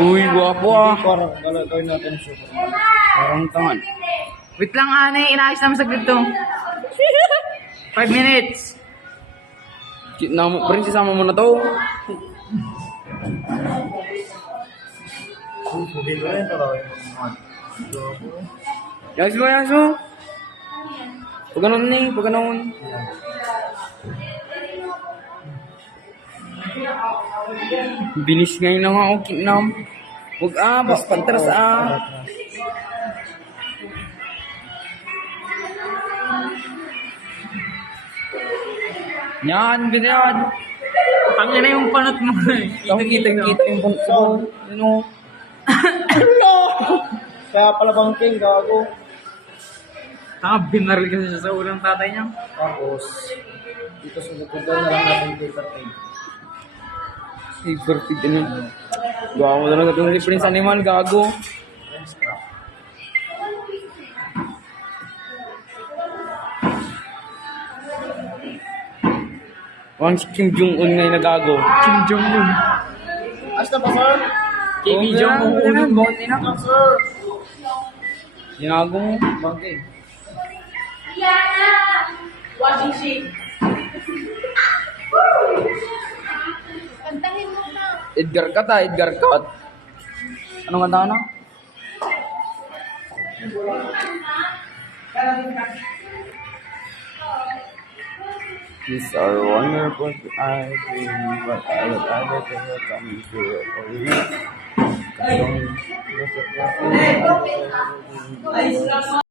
Uy, guwapo ah. Parang galagay natin siya. Parang tangan. Wait lang, ane. Inaayos namin saglit to. 5 minutes. Prince, isama mo na to. Hindi ko rin talaga. Yas mo, yas mo. Pag ganun ni, pag ganun. Bilis ngayon lang ako, kinam. Huwag pantras Yan, ganyan. Tangin na yung panot mo. Kita yung punto ko. Ano? Kaya pala bangking, gago. Binaril kasi siya sa ulang tatay niya. Tapos, dito sa likod na lang natin paper tape. Paper tip din yun. Gawa mo talaga itong Prince Animal, gago. One si Kim Jong-un ngayon na gago. Kim Jong-un. Asta pa, sir? Kim Jong-un. Sir. Ginago mo. Bangking. Washing machine. Kantahin mo na. Edgar Cut Edgar Cut. Anong kanta na? These are wonderful I think, but I would ever come to it.